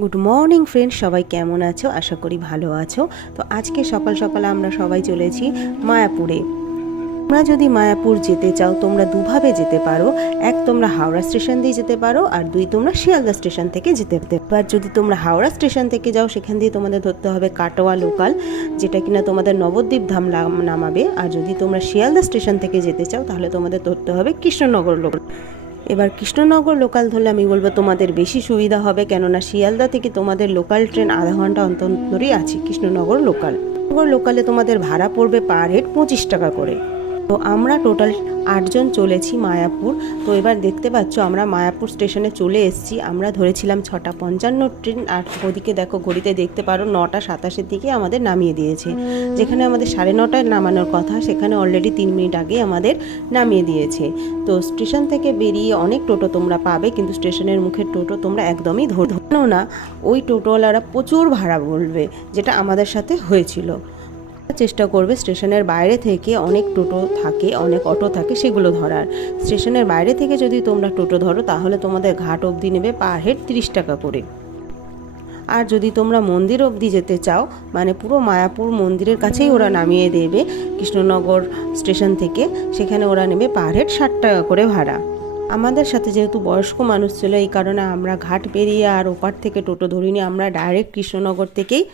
Good morning friends, সবাই কেমন আছো? আশা করি ভালো আছো। তো আজকে সকাল সকাল আমরা সবাই চলেছি মায়াপুরে। তোমরা যদি মায়াপুর যেতে চাও তোমরা দুভাবে যেতে পারো। এক, তোমরা হাওড়া স্টেশন দিয়ে যেতে পারো, আর দুই, তোমরা শিয়ালদা স্টেশন থেকে যেতে পারো। এবার যদি তোমরা হাওড়া স্টেশন থেকে যাও সেখান দিয়ে তোমাদের ধরতে হবে কাটোয়া লোকাল, যেটা কিনা তোমাদের নবদ্বীপ ধাম নামাবে। আর যদি তোমরা শিয়ালদা স্টেশন থেকে যেতে চাও তাহলে তোমাদের ধরতে হবে কৃষ্ণনগর লোকাল। এবার কৃষ্ণনগর লোকাল ধরলে আমি বলবো তোমাদের বেশি সুবিধা হবে, কেননা শিয়ালদা থেকে তোমাদের লোকাল ট্রেন আধা ঘন্টা অন্তরই আছে কৃষ্ণনগর লোকাল। লোকালে তোমাদের ভাড়া পড়বে পার হেড 25 টাকা করে। তো আমরা টোটাল 8 জন চলেছি মায়াপুর। তো এবার দেখতে পাচ্ছ আমরা মায়াপুর স্টেশনে চলে এসেছি। আমরা ধরেছিলাম 6:55 ট্রেন, আর ওদিকে দেখো ঘড়িতে দেখতে পারো 9:27 দিকে আমাদের নামিয়ে দিয়েছে। যেখানে আমাদের 9:30টায় নামানোর কথা সেখানে অলরেডি 3 মিনিট আগে আমাদের নামিয়ে দিয়েছে। তো স্টেশন থেকে বেরিয়ে অনেক টোটো তোমরা পাবে, কিন্তু স্টেশনের মুখের টোটো তোমরা একদমই ধরো না। ওই টোটোওয়ালারা প্রচুর ভাড়া বলবে, যেটা আমাদের সাথে হয়েছিল। চেষ্টা করবে স্টেশনের বাইরে থেকে, অনেক টোটো থাকে, অনেক অটো থাকে, সেগুলো ধরার। স্টেশনের বাইরে থেকে যদি তোমরা টোটো ধরো তাহলে তোমাদের ঘাট অবধি নেবে পার হেড 30 টাকা করে। আর যদি তোমরা মন্দির অবধি যেতে চাও, মানে পুরো মায়াপুর মন্দিরের কাছেই ওরা নামিয়ে দেবে কৃষ্ণনগর স্টেশন থেকে, সেখানে ওরা নেবে পার হেড 60 টাকা করে ভাড়া। আমাদের সাথে যেহেতু বয়স্ক মানুষ ছিল, এই কারণে আমরা ঘাট পেরিয়ে আর ওপার থেকে টোটো ধরিনি। আমরা ডাইরেক্ট কৃষ্ণনগর থেকেই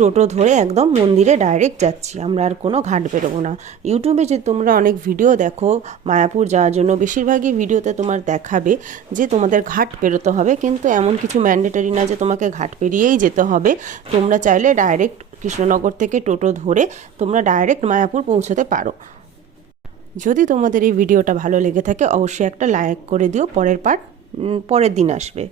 টোটো ধরে একদম মন্দিরে ডাইরেক্ট যাচ্ছি, আমরা আর কোনো ঘাট বেরোবো না। ইউটিউবে যে তোমরা অনেক ভিডিও দেখো মায়াপুর যাওয়ার জন্য, বেশিরভাগই ভিডিওতে তোমার দেখাবে যে তোমাদের ঘাট পেরোতে হবে, কিন্তু এমন কিছু ম্যান্ডেটরি না যে তোমাকে ঘাট পেরিয়েই যেতে হবে। তোমরা চাইলে ডাইরেক্ট কৃষ্ণনগর থেকে টোটো ধরে তোমরা ডাইরেক্ট মায়াপুর পৌঁছতে পারো। যদি তোমাদের এই ভিডিওটা ভালো লেগে থাকে অবশ্যই একটা লাইক করে দিও। পরের পার্ট পরের দিন আসবে।